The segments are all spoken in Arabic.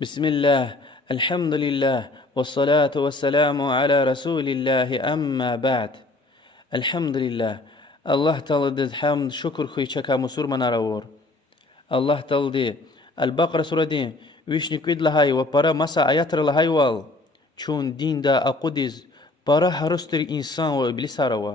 بسم الله الحمد لله والصلاة والسلام على رسول الله أما بعد. الحمد لله الله تعالى حمد شكر خوي شكا مسور من أرور الله تعالى البقرة سورة دين ويشنك ود لهاي وبرا مسا آياتر لهاي وال چون دين دا أقوديز برا هرستر إنسان وإبليس روا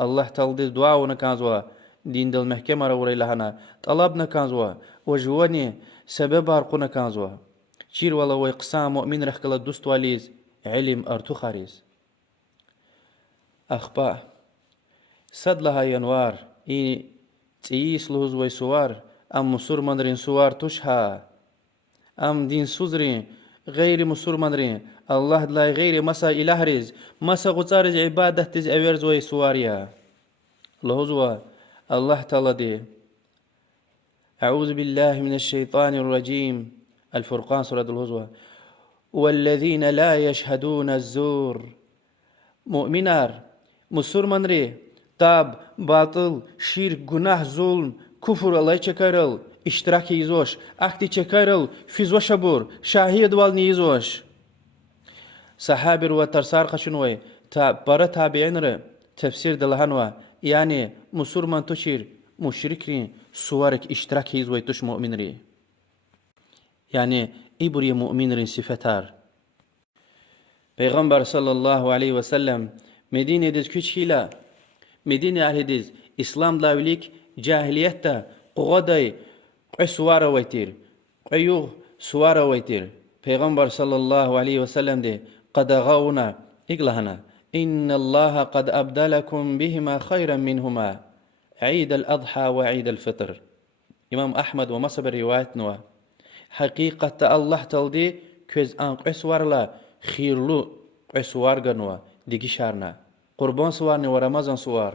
الله تعالى دعاء ونكازوا دين دل محكمة روري لهنا طلبنا كازوا وجواني سبب أرقنا كازوا شير والله ويقسام مؤمن رحك الله دوست واليز علم أرتو خاريز أخباء صد لها ينوار تيس لهز ويسوار أم مسور مندرين سوار تشها أم دين سوزرين غير مسور مندرين الله دلاي غير مسا إله ريز مسا غطارز عبادة تز أورز ويسواريا لهزوا الله تعالى دي أعوذ بالله من الشيطان الرجيم الفرقان سورة الهزوة والذين لا يشهدون الزور مؤمنار مسور منري تاب باطل شرك گناه ظلم كفر الله چكارل اشتراك يزوش اكتي چكارل فيزوش بور شاهد والني يزوش صحابر وترسار خشنوي برا تابعين ر تفسير دلهنوا يعني مسور من تشير مشركين سوارك اشتراك يزوي تش مؤمنري يعني إبري مؤمن صفتار پیغمبر صلى الله عليه وسلم مدينة دز كوش هلا مدينة أهل دز إسلام لاوليك جاهلية قغداي سوارة ويتير قيوغ سوارة ويتير پیغمبر صلى الله عليه وسلم دي قد غاونا إقلهنا إن الله قد أبدلكم بهما خيرا منهما عيد الأضحى وعيد الفطر إمام أحمد ومصب الرواية نوا حقيقة الله تلدي كوز أن قسوار لا خيرلو قسوار غنوا ديكي شارنا قربان سوارني ورمضان سوار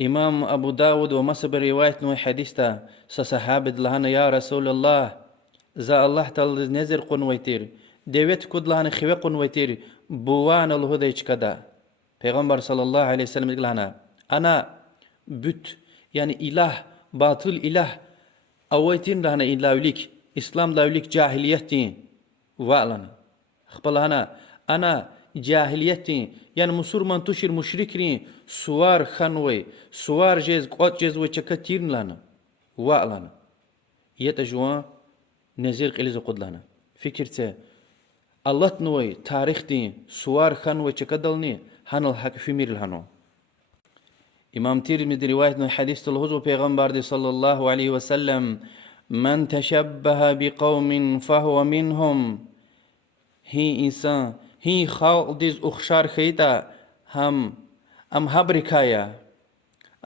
إمام أبو داود ومصب رواية نوي حديثة سصحابة لهنا يا رسول الله زا الله تلدي نزر قنويتير ديوت كود لهنا خوي قنويتير بوان الهدى كدا پیغمبر صلى الله عليه وسلم يقول لنا أنا بت يعني إله باطل إله أويتين لهنا إن لاوليك إسلام لاوليك جاهليتين وعلنا خبل أنا جاهليتين يعني مسور من تشير مشركين سوار خنوي سوار جيز قوت جيز وشكتير لنا وعلنا يتجوان نزير قليز قد لنا فكرته الله تنوي تاريخ دين سوار خنوي شكدلني هن الحق في مير الهنو إمام ترمذي رواية حديث الهزو پیغمبر صلى الله عليه وسلم من تشبه بقوم فهو منهم هي إنسان هي خالدز أخشار خيتا هم هبركايا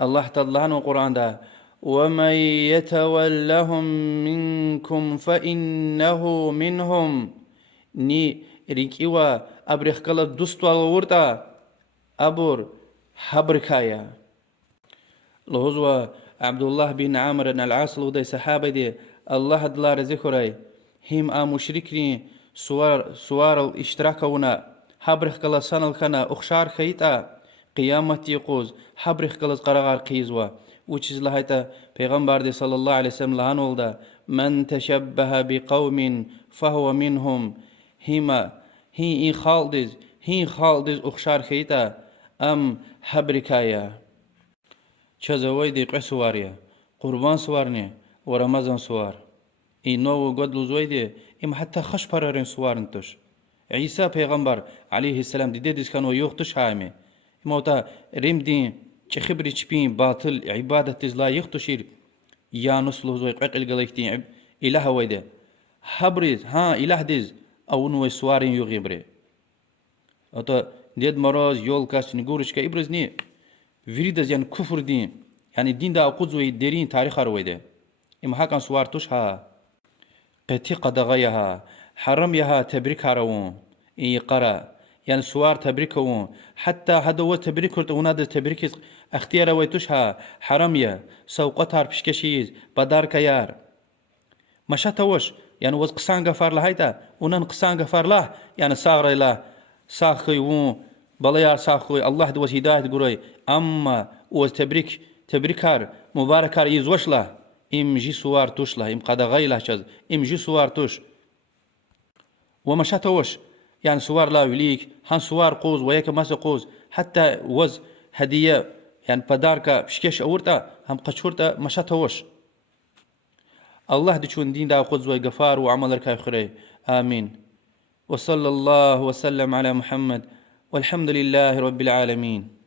الله تعالى عنه القرآن ده ومن يتولهم منكم فإنه منهم ني ريكيوا أبرخ كلا دوستوا الورتا أبور هبركايا لهزوا عبد الله بن عامر العاص لودي صحابة دي الله دلار ذكري هم مشركين سوار الاشتراكونا حبرخ كلا سنة الخنا أخشار خيتا قيامة يقوز حبرخ كلا قرغار قيزوا وچز لهيتا پیغمبر دي صلى الله عليه وسلم لهان ولدا من تشبه بقوم فهو منهم هي خالدز أخشار خيتا أم حبركايا چزوي دي قسواريا قربان سوارني ورمضان سوار نو قد لزوي دي حتى خش برارين سوار انتش عيسى پیغمبر عليه السلام دي ديس كانوا يوختش هامي موتا ريم دين چه خبري چبين باطل عبادة تزلا يختشير يانوس لزوي قيقل قليكتين إله ويده حبريز إله ديز أو نوي سوارين يغيبري أتا ديد مراز يول كاس نقورش كإبرز ني فيريدز يعني كفر دين يعني دين دا قدوي ديرين تاريخ رويده حكا سوارتوش قتي قدغيها حرميها تبريك هارون قرا يعني سوار تبريكون حتى هذا هو تبريك ونادى تبريك اختيار ويتوشها حرمية سوقتها بشكشيز بدار كيار مشاتوش يعني وز قسان غفار لهيتا ونن قسان غفار له يعني صار له ساخي وون بليار ساخوي الله دوز هداية قروي أما وز تبريكار مباركار يزوش له ام جي سوار توش له ام قد غيله شز ام جي سوار توش ومشاتوش يعني سوار لا يليك هن سوار قوز وياك ماس قوز حتى وز هدية يعني بدارك بشكيش أورتا هم قشورتا مشاتوش الله دشون دين دا قدز وغفار وعمل ركاي خري آمين وصلى الله وسلم على محمد والحمد لله رب العالمين.